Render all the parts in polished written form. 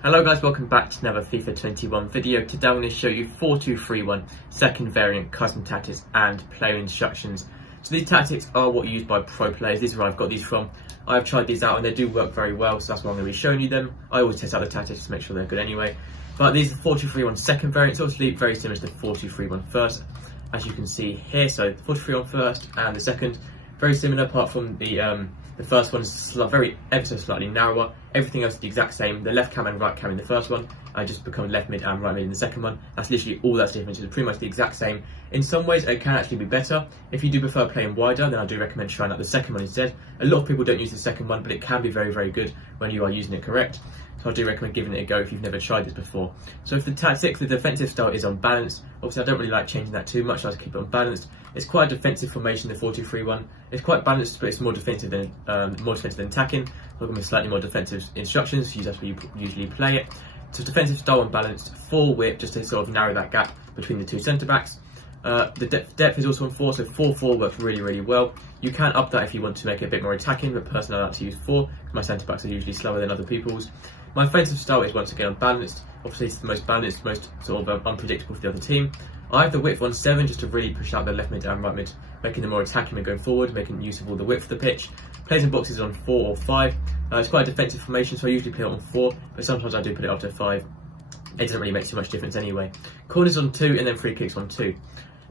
Hello guys, welcome back to another FIFA 21 video. Today I'm going to show you 4-2-3-1 second variant custom tactics and player instructions. So these tactics are what are used by pro players. These are where I've got these from. I've tried these out and they do work very well, so that's why I'm going to be showing you them. I always test out the tactics to make sure they're good anyway. But these are 4-2-3-1 second variants, obviously very similar to 4-2-3-1 first, as you can see here. So 4-2-3-1 first and the second, very similar apart from the first one is ever so slightly narrower. Everything else is the exact same. The left cam and right cam in the first one just become left mid and right mid in the second one. That's literally all that's different. It's pretty much the exact same. In some ways it can actually be better. If you do prefer playing wider, then I do recommend trying out the second one instead. A lot of people don't use the second one, but it can be very, very good when you are using it correct. So I do recommend giving it a go if you've never tried this before. So for the tactics, the defensive style is unbalanced. Obviously I don't really like changing that too much, I like to keep it unbalanced. It's quite a defensive formation, the 4-2-3-1. It's quite balanced, but it's more defensive than attacking. So I'm going to slightly more defensive instructions, because that's where you usually play it. So defensive style unbalanced, 4 width, just to sort of narrow that gap between the two centre backs. The depth is also on 4, so 4-4 works really, really well. You can up that if you want to make it a bit more attacking, but personally I like to use 4. My centre backs are usually slower than other people's. My offensive style is once again unbalanced. Obviously it's the most balanced, most sort of unpredictable for the other team. I have the width on 7 just to really push out the left mid and right mid, making them more attacking and going forward, making use of all the width of the pitch. Players in boxes on 4 or 5. It's quite a defensive formation, so I usually play it on 4, but sometimes I do put it up to 5. It doesn't really make too much difference anyway. Corners on 2 and then free kicks on 2.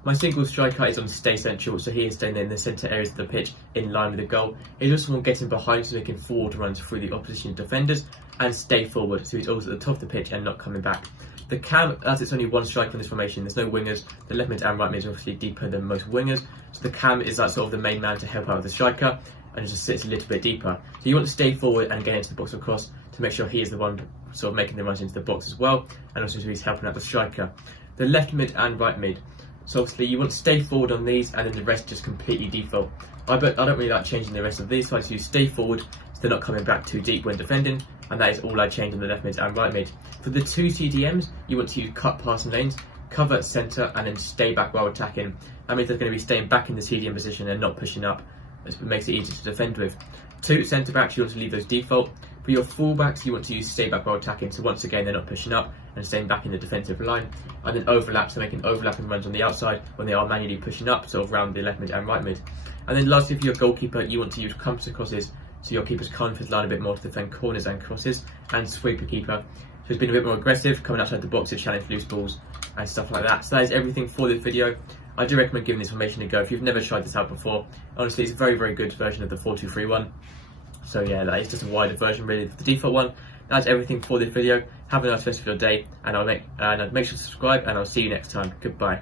My single striker is on stay central, so he is staying in the centre areas of the pitch in line with the goal. He's also on getting behind, so making forward runs through the opposition defenders and stay forward, so he's always at the top of the pitch and not coming back. The cam, as it's only one striker in this formation, there's no wingers. The left mid and right mid are obviously deeper than most wingers, so the cam is like sort of the main man to help out with the striker, and it just sits a little bit deeper. So you want to stay forward and get into the box or cross to make sure he is the one sort of making the runs into the box as well, and also so he's helping out the striker. The left mid and right mid. So obviously you want to stay forward on these, and then the rest just completely default. I don't really like changing the rest of these, so I use stay forward, so they're not coming back too deep when defending, and that is all I change on the left mid and right mid. For the 2 CDMs, you want to use cut passing lanes, cover at centre, and then stay back while attacking. That means they're going to be staying back in the CDM position and not pushing up. It makes it easier to defend with. 2 centre backs, you want to leave those default. For your full backs, you want to use stay back while attacking, so once again they're not pushing up and staying back in the defensive line. And then overlaps, so making overlapping runs on the outside when they are manually pushing up, sort of around the left mid and right mid. And then lastly, for your goalkeeper, you want to use compass crosses, so your keeper's confidence line a bit more to defend corners and crosses, and sweeper keeper, so he's been a bit more aggressive, coming outside the box to challenge loose balls and stuff like that. So that is everything for this video. I do recommend giving this formation a go if you've never tried this out before. Honestly, it's a very, very good version of the 4-2-3-1. So yeah, that is just a wider version really of the default one. That's everything for this video. Have a nice rest of your day, and make sure to subscribe, and I'll see you next time. Goodbye.